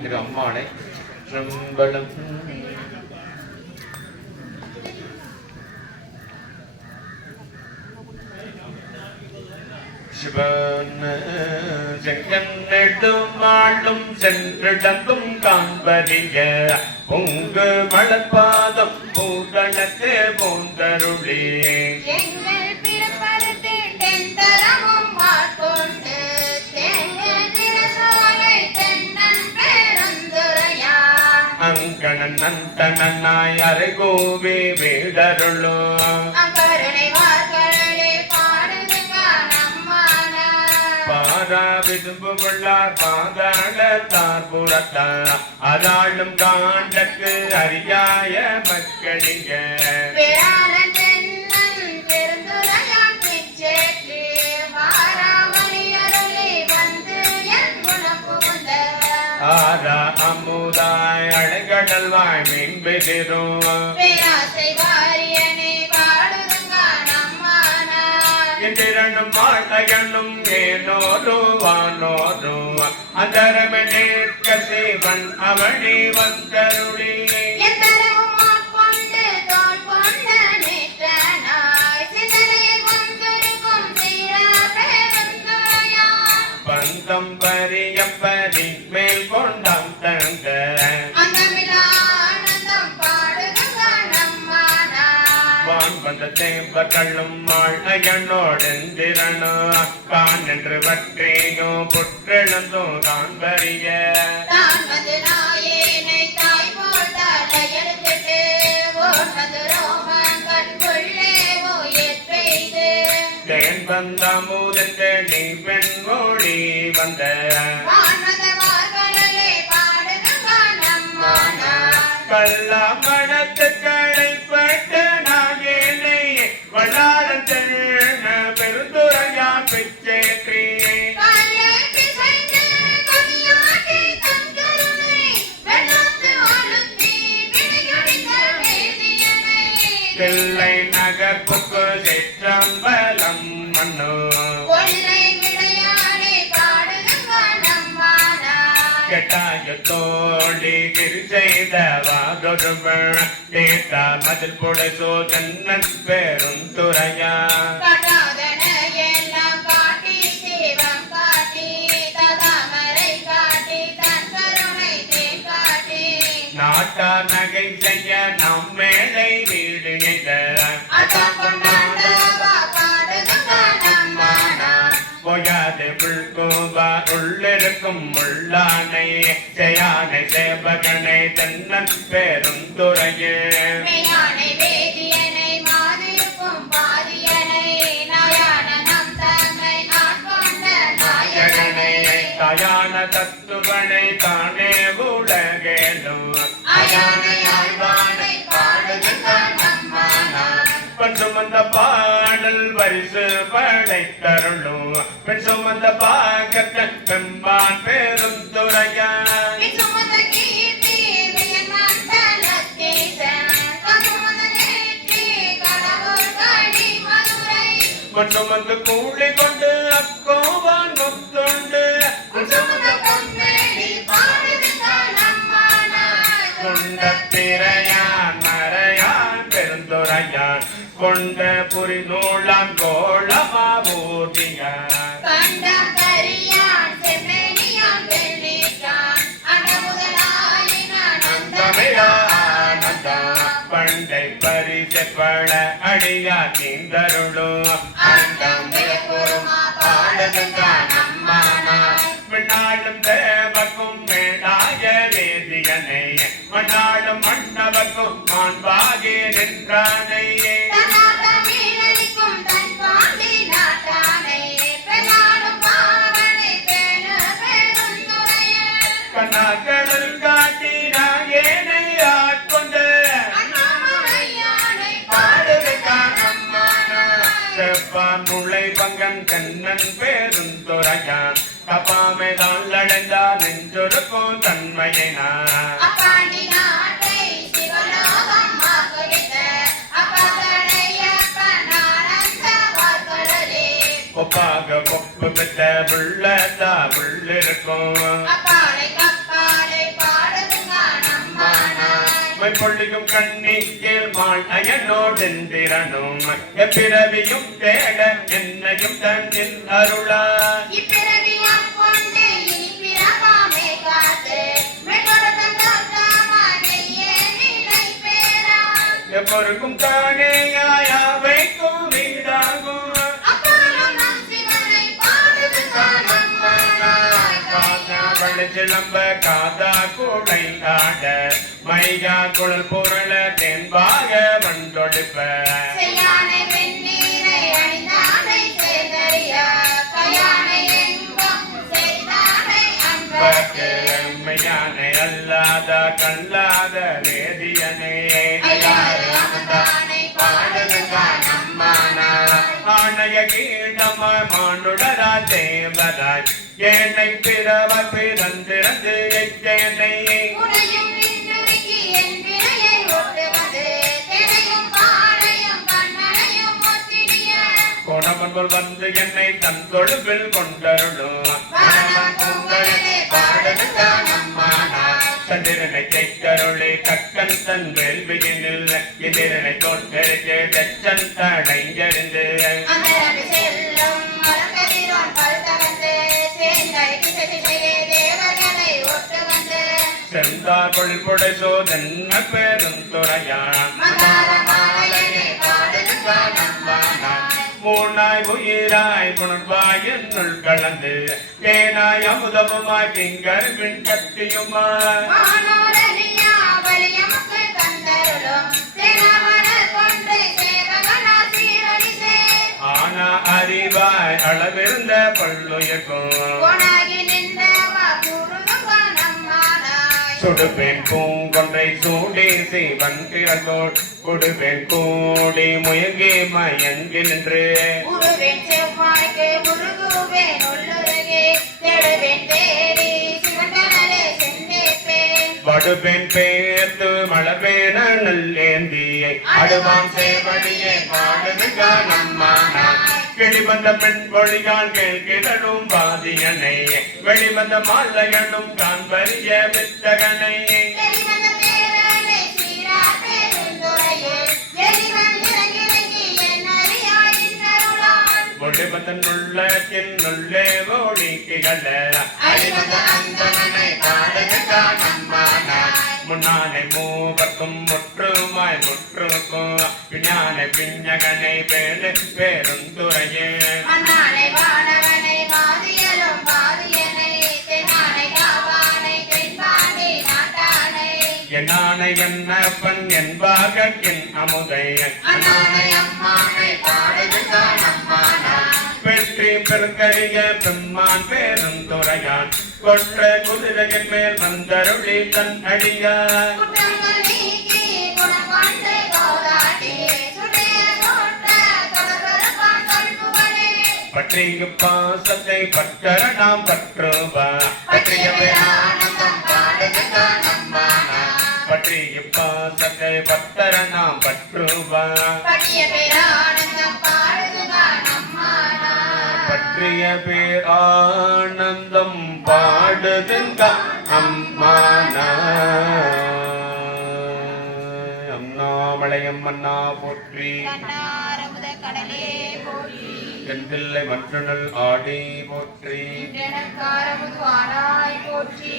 திரு அம்மானை சிற்றம்பலம். சிவன் செங்கன்னெடுமாளும் சென்றிடந்தும் காண்பறிய பொங்கு மலர்பாதம் பூதளத்தே போந்தருளே அங்கணன் நந்தனாய் அரைகோவே வேடருளோ பாரா விரும்புள்ளார் பாதாளத்தார் புறத்தார் அதாளும் காண்டக்கு அறியாய மக்களிங்க ஆரா அமுதாய் அழகடல்வாய் மீன் பெதிரும் இரண்டும் மாட்டையனும் ஏனோரும் வானோரும் அதரமனேற்க சிவன் அவனி வந்தருளி பந்தம் பரியப்பதி மேல் கொண்டாம் தங்க வந்த தேம்பர்களும் வாழ்கையனோடெந்திரனோ கான் என்று வற்றேயோ புற்றெழுந்தோ காண்பறிய தேன் வந்த மூதத்தை நீ பெண் மொழி வந்த கல்லா மனத்து களைப்பட்டு நாகேனை வளாரம் செல்ல பெருந்துரையா பிச்சேற்றி தில்லை நகர்ப்புக்கு சிற்றம்பலம் மண்ணு கெட்டாய தோழி கிரி செய்தவாதொருவள் தேத்தா மதில் புடைசோ தன்னன் பேரும் துறையா நாட்டா நகை செய்ய நம் மேலை வீடு பொய்யாத புல்கோபா உள்ளிருக்கும் உள்ளானை செய்யானை சேவகனை தன்னன் பேரும் துறையே தயான தத்துவனை தானே உலகேனும் பெண் சுமந்த பாடல் பரிசு படைத்தருளும் பெண் சுமந்த பாகத்தன் பெம்பான் பெரும் துறையா பெண் சுமந்து கூலி கொண்டு அக்கோவான் முத்துண்டு கொண்ட பிறையான் மறையான் பெருந்துரையான் கொண்ட புரி நூலான் கோளமாவூர்தியான் பண்டை பரிசப்பட அடியா தீந்தருளும் மண்ணாடும் தேவக்கும் மேலாய வேதியனை மண்ணாடும் மன்னவக்கும் மாண்பாகி நின்றானையே கண்ணாக்களில் காட்டி நான் ஏனை ஆட்கொண்டு செப்பான் முளை பங்கன் கண்ணன் பேரும் துறையான் தப்பாமைதான் அடைந்தால் நெஞ்சொருக்கும் தன்மையினான் ஒப்பாக ஒப்பு பெற்ற உள்ளதா உள்ளிருக்கும் மாமை பொழியும் கண்ணி கேள்மாள் அயனோடெந்திரனும் எப்பிறவியும் தேட என்னையும் தந்தின் அருளா எப்பொருக்கும் தானேயாவைக்கும் வீடாகும் சிலம்ப காதா கூடை ஆட மையா குழல் பொருள தென்பாக வந்தொழிப்ப மையானை அல்லாத கல்லாத வேதியனே ஆணைய கீழமாய் மானுடரா தேவராய் என்னை பிறவ பிறந்திருந்து எச்சேனை கோணமன்போல் வந்து என்னை தன் தொழுப்பில் கொண்டருளும் சந்திரனை கைக்கருளை கக்கன் தன் வேள்வியினில் எதிரனை தோற்றெடுத்து தச்சன் தடைஞ்சறிந்து செந்தார் பொழிப்புடை சோதன் பெரும் துறையான் மூணாய் உயிராய் புணர்வாய் என்னுள் கலந்து தேனாய் அமுதமுமாய் திங்கர் பின் கத்தியுமாய் ஆனா அறிவாய் அளவிருந்த பல்லுயர்க்கும் சுடுபேன் பூங்கொன்றை சூடி சிவன் திறகோள் கொடுபேன் கூடி முயங்கி மயங்கி நின்று வடுபேன் பேர்த்து மழபேன நல்லேந்தியை அடுவான் சேவடியை பாடுக நம்மானா கிளிவந்த பெண் மொழியால் கேட்கிடலும் பாதியனை வெளிவந்த மாலையனும் காண்பறிய வித்தகனை ஒளிவந்தன் உள்ளத்தின் உள்ளே ஒழிக்கிகள அழிவந்த அந்தனை பாடுக நம்மானா முன்னானை மூவர்க்கும் முற்றுமாய் முற்றுக்கும் பின்னானை பிஞ்சகனை பேரு பேருந்துரையே என்னானை என்னப்பன் என்பாக என் அமுதை வெற்றி பெருங்கரிய பெம்மான் பேரும் துறையான் கொற்ற குதிரையின் மேல் வந்தருளி தன் அடியார் பற்றிய பாசத்தை பற்றர நாம் பற்றுவா பற்றிய பற்றிய பாசத்தை பற்றர நாம் பற்றுவா பற்றிய பேர் ஆனந்தம் பாடுதுங்க அம்மானா அண்ணாமலையம் மன்னா போற்றி தென்தில்லை மற்றனல் ஆடி போற்றி போற்றி